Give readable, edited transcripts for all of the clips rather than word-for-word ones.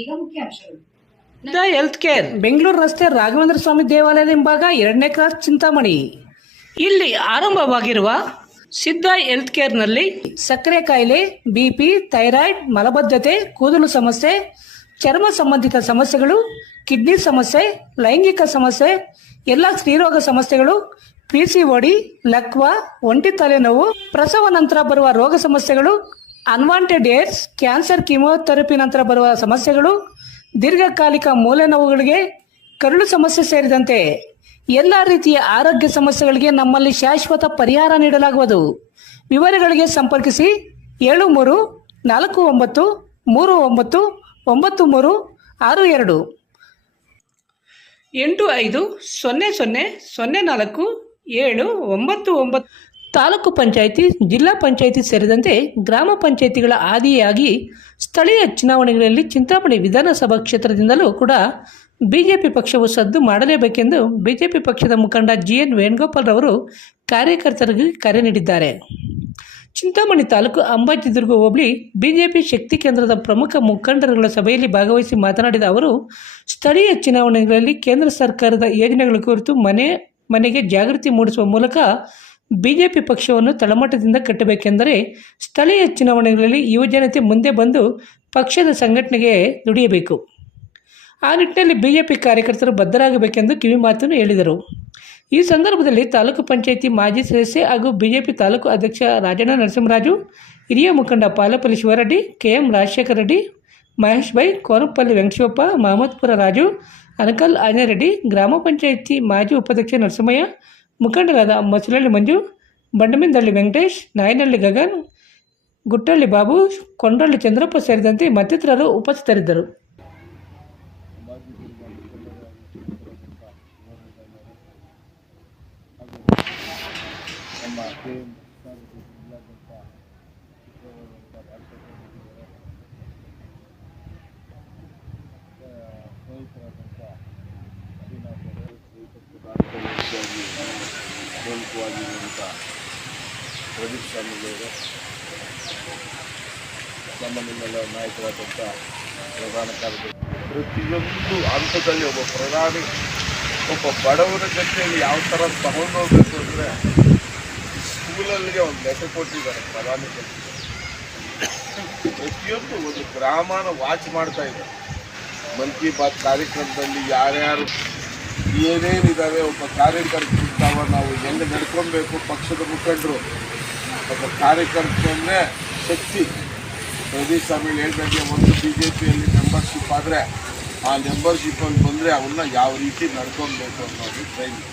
ಈಗ ಮುಖ್ಯಾಂಶಗಳು. The health care Bengaluru ರಸ್ತೆ ರಾಘವೇಂದ್ರ ಸ್ವಾಮಿ ದೇವಾಲಯದ ಹಿಂಭಾಗ 2ನೇ ಕ್ರಾಸ್ ಚಿಂತಾಮಣಿ. ಇಲ್ಲಿ ಆರಂಭವಾಗಿರುವ ಸಿದ್ಧ ಹೆಲ್ತ್ ಕೇರ್ನಲ್ಲಿ ಸಕ್ಕರೆ ಕಾಯಿಲೆ, ಬಿಪಿ, ಥೈರಾಯ್ಡ್, ಮಲಬದ್ಧತೆ, ಕೂದಲು ಸಮಸ್ಯೆ, ಚರ್ಮ ಸಂಬಂಧಿತ ಸಮಸ್ಯೆಗಳು, ಕಿಡ್ನಿ ಸಮಸ್ಯೆ, ಲೈಂಗಿಕ ಸಮಸ್ಯೆ, ಎಲ್ಲ ಸ್ತ್ರೀರೋಗ ಸಮಸ್ಯೆಗಳು, ಪಿಸಿಒಡಿ, ಲಕ್ವಾ, ಒಂಟಿ ತಲೆನೋವು, ಪ್ರಸವ ನಂತರ ಬರುವ ರೋಗ ಸಮಸ್ಯೆಗಳು, ಅನ್ವಾಂಟೆಡ್ ಏಡ್ಸ್, ಕ್ಯಾನ್ಸರ್, ಕೀಮೋಥೆರಪಿ ನಂತರ ಬರುವ ಸಮಸ್ಯೆಗಳು, ದೀರ್ಘಕಾಲಿಕ ಮೂಳೆ ನೋವುಗಳಿಗೆ, ಕರುಳು ಸಮಸ್ಯೆ ಸೇರಿದಂತೆ ಎಲ್ಲ ರೀತಿಯ ಆರೋಗ್ಯ ಸಮಸ್ಯೆಗಳಿಗೆ ನಮ್ಮಲ್ಲಿ ಶಾಶ್ವತ ಪರಿಹಾರ ನೀಡಲಾಗುವುದು. ವಿವರಗಳಿಗೆ ಸಂಪರ್ಕಿಸಿ 7349399362 8500047799. ತಾಲೂಕು ಪಂಚಾಯಿತಿ, ಜಿಲ್ಲಾ ಪಂಚಾಯಿತಿ ಸೇರಿದಂತೆ ಗ್ರಾಮ ಪಂಚಾಯಿತಿಗಳ ಆದಿಯಾಗಿ ಸ್ಥಳೀಯ ಚುನಾವಣೆಗಳಲ್ಲಿ ಚಿಂತಾಮಣಿ ವಿಧಾನಸಭಾ ಕ್ಷೇತ್ರದಿಂದಲೂ ಕೂಡ ಬಿಜೆಪಿ ಪಕ್ಷವು ಸದ್ದು ಮಾಡಲೇಬೇಕೆಂದು ಬಿಜೆಪಿ ಪಕ್ಷದ ಮುಖಂಡ GN ವೇಣುಗೋಪಾಲ್ ರವರು ಕಾರ್ಯಕರ್ತರಿಗೆ ಕರೆ ನೀಡಿದ್ದಾರೆ. ಚಿಂತಾಮಣಿ ತಾಲೂಕು ಅಂಬಾಜಿದುರ್ಗ ಹೋಬಳಿ ಬಿಜೆಪಿ ಶಕ್ತಿ ಕೇಂದ್ರದ ಪ್ರಮುಖ ಮುಖಂಡರುಗಳ ಸಭೆಯಲ್ಲಿ ಭಾಗವಹಿಸಿ ಮಾತನಾಡಿದ ಅವರು, ಸ್ಥಳೀಯ ಚುನಾವಣೆಗಳಲ್ಲಿ ಕೇಂದ್ರ ಸರ್ಕಾರದ ಯೋಜನೆಗಳ ಕುರಿತು ಮನೆ ಮನೆಗೆ ಜಾಗೃತಿ ಮೂಡಿಸುವ ಮೂಲಕ ಬಿಜೆಪಿ ಪಕ್ಷವನ್ನು ತಳಮಟ್ಟದಿಂದ ಕಟ್ಟಬೇಕೆಂದರೆ ಸ್ಥಳೀಯ ಚುನಾವಣೆಗಳಲ್ಲಿ ಯುವಜನತೆ ಮುಂದೆ ಬಂದು ಪಕ್ಷದ ಸಂಘಟನೆಗೆ ದುಡಿಯಬೇಕು. ಆ ನಿಟ್ಟಿನಲ್ಲಿ ಬಿಜೆಪಿ ಕಾರ್ಯಕರ್ತರು ಬದ್ಧರಾಗಬೇಕೆಂದು ಕಿವಿ ಮಾತನ್ನು ಹೇಳಿದರು. ಈ ಸಂದರ್ಭದಲ್ಲಿ ತಾಲೂಕು ಪಂಚಾಯಿತಿ ಮಾಜಿ ಸದಸ್ಯ ಹಾಗೂ ಬಿಜೆಪಿ ತಾಲೂಕು ಅಧ್ಯಕ್ಷ ರಾಜಣ್ಣ ನರಸಿಂಹರಾಜು, ಹಿರಿಯ ಮುಖಂಡ ಪಾಲಪಲ್ಲಿ ಶಿವರೆಡ್ಡಿ, KM ರಾಜಶೇಖರ ರೆಡ್ಡಿ, ಮಹೇಶ್ ಬೈ, ಕೋನಪಲ್ಲಿ ವೆಂಕಟೇಶಪ್ಪ, ಮಹಮ್ಮದ್ಪುರ ರಾಜು, ಅನಕಲ್ ಆಂಜನೇಯ ರೆಡ್ಡಿ, ಗ್ರಾಮ ಪಂಚಾಯಿತಿ ಮಾಜಿ ಉಪಾಧ್ಯಕ್ಷ ನರಸಿಂಹಯ್ಯ, ಮುಖಂಡರಾದ ಮಸಲಹಳ್ಳಿ ಮಂಜು, ಬಂಡಮಿಂದಳ್ಳಿ ವೆಂಕಟೇಶ್, ನಾಯನಹಳ್ಳಿ ಗಗನ್, ಗುಟ್ಟಳ್ಳಿ ಬಾಬು, ಕೊಂಡಳ್ಳಿ ಚಂದ್ರಪ್ಪ ಸೇರಿದಂತೆ ಮತ್ತಿತರರು ಉಪಸ್ಥಿತರಿದ್ದರು. ಪ್ರಮುಖವಾಗಿರುವಂಥ ಪ್ರದೀಪ್ ಸ್ವಾಮಿಗಳವರು, ನಮ್ಮ ನಿಮ್ಮೆಲ್ಲ ನಾಯಕರಾದಂಥ ಪ್ರಧಾನ ಕಾರ್ಯದರ್ಶಿ, ಪ್ರತಿಯೊಂದು ಹಂತದಲ್ಲಿ ಒಬ್ಬ ಪ್ರಧಾನಿ ಒಬ್ಬ ಬಡವರ ಜೊತೆಯಲ್ಲಿ ಯಾವ ಥರ ತಗೊಂಡೋಗ್ಬೇಕು ಅಂದರೆ ಸ್ಕೂಲಲ್ಲಿಗೆ ಒಂದು ಲೆಟರ್ ಕೊಟ್ಟಿದ್ದಾರೆ ಪ್ರಧಾನಿ ಜೊತೆ. ಪ್ರತಿಯೊಂದು ಒಂದು ಗ್ರಾಮನ ವಾಚ್ ಮಾಡ್ತಾ ಇದ್ದಾರೆ. ಮನ್ ಕಿ ಬಾತ್ ಕಾರ್ಯಕ್ರಮದಲ್ಲಿ ಯಾರ್ಯಾರು ಏನೇನಿದ್ದಾವೆ, ಒಬ್ಬ ಕಾರ್ಯಕರ್ತಾವ ನಾವು ಹೆಂಗೆ ನಡ್ಕೊಬೇಕು, ಪಕ್ಷದ ಮುಖಂಡರು ಒಬ್ಬ ಕಾರ್ಯಕರ್ತನೇ ಶಕ್ತಿ. ಪ್ರದೀಪ್ ಸ್ವಾಮಿ ಹೇಳ್ದಂಗೆ ಒಂದು BJPಯಲ್ಲಿ ಮೆಂಬರ್ಶಿಪ್ ಆದರೆ ಆ ಮೆಂಬರ್ಶಿಪ್ಪಲ್ಲಿ ಬಂದರೆ ಅವನ್ನ ಯಾವ ರೀತಿ ನಡ್ಕೊಬೇಕು ಅನ್ನೋದು ಟ್ರೈನಿಂಗ್.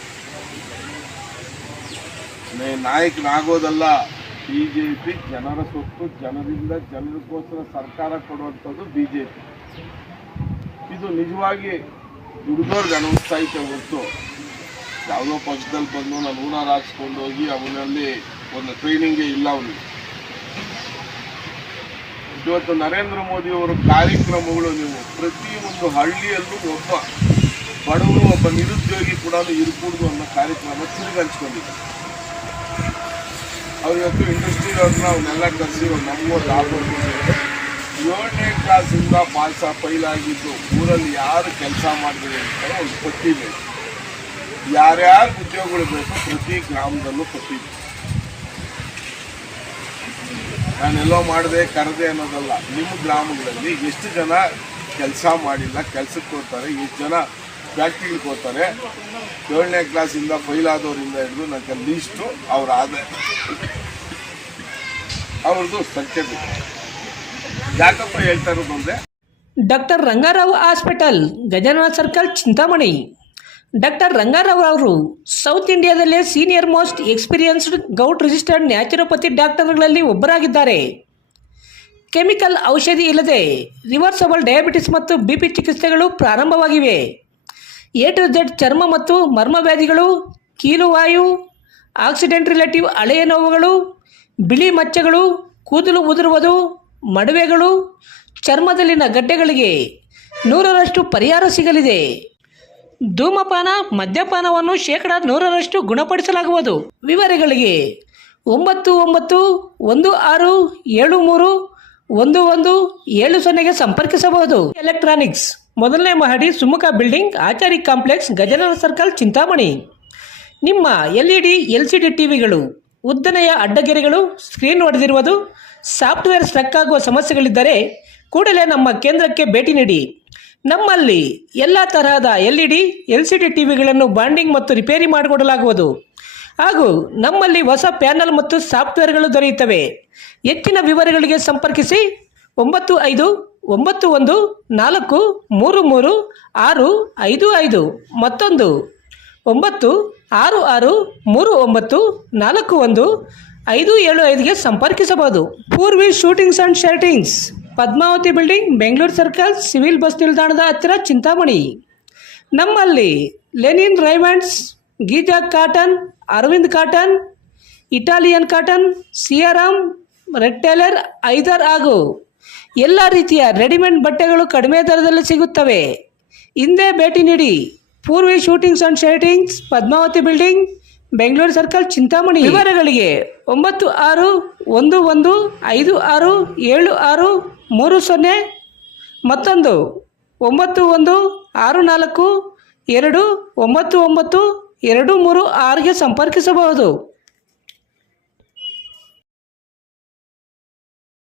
ನಾಯಕನಾಗೋದಲ್ಲ. BJP ಜನರ ಸೊತ್ತು, ಜನರಿಂದ ಜನರಿಗೋಸ್ಕರ ಸರ್ಕಾರ ಕೊಡುವಂಥದ್ದು BJP. ಇದು ನಿಜವಾಗಿ ದುಡ್ದವ್ರಿಗೆ ಅನಿಸ್ತಾ ಐತೆ ಹೊರತು ಯಾವುದೋ ಪಕ್ಷದಲ್ಲಿ ಬಂದು ನಾನು ಹೂನಾರ ಹಾಕ್ಸ್ಕೊಂಡು ಹೋಗಿ ಅವನಲ್ಲಿ ಒಂದು ಟ್ರೈನಿಂಗೇ ಇಲ್ಲ ಅವನಿಗೆ. ಇವತ್ತು ನರೇಂದ್ರ ಮೋದಿಯವರ ಕಾರ್ಯಕ್ರಮಗಳು ನೀವು ಪ್ರತಿಯೊಂದು ಹಳ್ಳಿಯಲ್ಲೂ ಒಬ್ಬ ಬಡವರು, ಒಬ್ಬ ನಿರುದ್ಯೋಗಿ ಕೂಡ ಇರ್ಕೂಡ್ದು ಅನ್ನೋ ಕಾರ್ಯಕ್ರಮ ತಿರುಗಂಚ್ಕೊಂಡಿದ್ದಾರೆ. ಅವ್ರು ಇವತ್ತು ಇಂಡಸ್ಟ್ರಿಯವ್ರನ್ನ ಅವನ್ನೆಲ್ಲ ಕರೆಸಿ ಒಂದು ನಮಗೊಂದು ಆಪರ್ಚುನಿಟಿ. 7ನೇ ಕ್ಲಾಸಿಂದ ಫೈಲಾಗಿದ್ದು ಊರಲ್ಲಿ ಯಾರು ಕೆಲಸ ಮಾಡಿದ್ರೆ ಅಂತ ಒಂದು ಪಟ್ಟಿ ಬೇಕು. ಯಾರ್ಯಾರು ಉದ್ಯೋಗಗಳು ಬೇಕು ಪ್ರತಿ ಗ್ರಾಮದಲ್ಲೂ ಪಟ್ಟಿ ಬೇಕು. ನಾನೆಲ್ಲೋ ಮಾಡಿದೆ ಕರೆದೆ ಅನ್ನೋದಲ್ಲ. ನಿಮ್ಮ ಗ್ರಾಮಗಳಲ್ಲಿ ಎಷ್ಟು ಜನ ಕೆಲಸ ಮಾಡಿಲ್ಲ, ಕೆಲಸಕ್ಕೆ ಹೋಗ್ತಾರೆ, ಎಷ್ಟು ಜನ ಫ್ಯಾಕ್ಟ್ರಿಗೆ ಹೋಗ್ತಾರೆ, 7ನೇ ಕ್ಲಾಸಿಂದ ಫೈಲಾದವರಿಂದ ಹಿಡಿದು ನನಗೆ ಲೀಸ್ಟು ಅವ್ರ ಆದಾಯ ಅವ್ರದ್ದು ಸಂಖ್ಯೆ ಬೇಕು. ಯಾಕಪ್ಪ ಹೇಳ್ತಾ ಇರೋದು ಅಂದರೆ, doctor Ranga Rao hospital, Gajanana circle, Chintamani. Doctor Ranga Rao ಅವರು ಸೌತ್ ಇಂಡಿಯಾದಲ್ಲೇ senior most experienced gout registered naturopathy ಡಾಕ್ಟರ್ಗಳಲ್ಲಿ ಒಬ್ಬರಾಗಿದ್ದಾರೆ. ಕೆಮಿಕಲ್ ಔಷಧಿ ಇಲ್ಲದೆ ರಿವರ್ಸಬಲ್ ಡಯಾಬಿಟಿಸ್ ಮತ್ತು BP ಚಿಕಿತ್ಸೆಗಳು ಪ್ರಾರಂಭವಾಗಿವೆ. A to Z ಚರ್ಮ ಮತ್ತು ಮರ್ಮವ್ಯಾಧಿಗಳು, ಕೀಲುವಾಯು, ಆಕ್ಸಿಡೆಂಟ್ ರಿಲೇಟಿವ್ ಹಳೆಯ ನೋವುಗಳು, ಬಿಳಿ ಮಚ್ಚೆಗಳು, ಕೂದಲು ಉದುರುವುದು, ಮಡುವೆಗಳು, ಚರ್ಮದಲ್ಲಿನ ಗಡ್ಡೆಗಳಿಗೆ 100% ಪರಿಹಾರ ಸಿಗಲಿದೆ. ಧೂಮಪಾನ, ಮದ್ಯಪಾನವನ್ನು 100% ಗುಣಪಡಿಸಲಾಗುವುದು. ವಿವರಗಳಿಗೆ 991673 1170ಗೆ ಸಂಪರ್ಕಿಸಬಹುದು. ಎಲೆಕ್ಟ್ರಾನಿಕ್ಸ್ ಮೊದಲನೇ ಮಹಡಿ Sumukha building, Achari complex, Gajanana circle, Chintamani. ನಿಮ್ಮ LED LCD ಟಿವಿಗಳು ಉದ್ದನೆಯ ಅಡ್ಡಗೆರೆಗಳು, ಸ್ಕ್ರೀನ್ ಒಡೆದಿರುವುದು, ಸಾಫ್ಟ್ವೇರ್ ಸ್ಟ್ರಕ್ ಆಗುವ ಸಮಸ್ಯೆಗಳಿದ್ದರೆ ಕೂಡಲೇ ನಮ್ಮ ಕೇಂದ್ರಕ್ಕೆ ಭೇಟಿ ನೀಡಿ. ನಮ್ಮಲ್ಲಿ ಎಲ್ಲ ತರಹದ LED LCD ಟಿವಿಗಳನ್ನು ಬಾಂಡಿಂಗ್ ಮತ್ತು ರಿಪೇರಿ ಮಾಡಿಕೊಡಲಾಗುವುದು. ಹಾಗೂ ನಮ್ಮಲ್ಲಿ ಹೊಸ ಪ್ಯಾನಲ್ ಮತ್ತು ಸಾಫ್ಟ್ವೇರ್ಗಳು ದೊರೆಯುತ್ತವೆ. ಹೆಚ್ಚಿನ ವಿವರಗಳಿಗೆ ಸಂಪರ್ಕಿಸಿ 9591433655, ಮತ್ತೊಂದು 9663941575ಗೆ ಸಂಪರ್ಕಿಸಬಹುದು. Purvi shootings and shirtings, Padmavati building, Bengaluru circle, civil bus ನಿಲ್ದಾಣದ ಹತ್ತಿರ, ಚಿಂತಾಮಣಿ. ನಮ್ಮಲ್ಲಿ linen Raymonds, Giza cotton, Arvind cotton, Italian cotton, Siyaram, red tailor, ಐದರ್ ಹಾಗೂ ಎಲ್ಲ ರೀತಿಯ ರೆಡಿಮೇಡ್ ಬಟ್ಟೆಗಳು ಕಡಿಮೆ ದರದಲ್ಲಿ ಸಿಗುತ್ತವೆ. ಹಿಂದೆ ಭೇಟಿ ನೀಡಿ. Poorvi shootings and shirtings, Padmavati building, Bengaluru circle, Chintamani. ವಿವರಗಳಿಗೆ 9615567630, ಮತ್ತೊಂದು 9164299236ಗೆ ಸಂಪರ್ಕಿಸಬಹುದು.